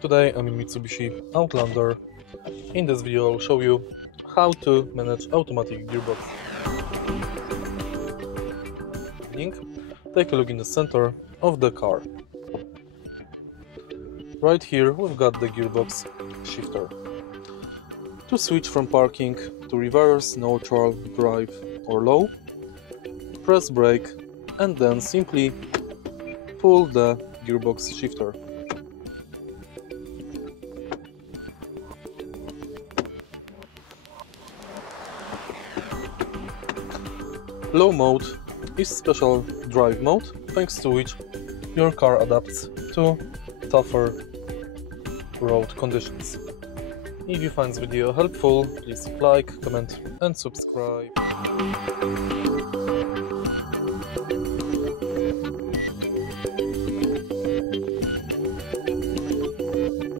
Today I'm in Mitsubishi Outlander. In this video I'll show you how to manage automatic gearbox. Take a look in the center of the car. Right here we've got the gearbox shifter. To switch from parking to reverse, neutral, drive or low, press brake and then simply pull the gearbox shifter. Low mode is special drive mode, thanks to which your car adapts to tougher road conditions. If you find this video helpful, please like, comment and subscribe.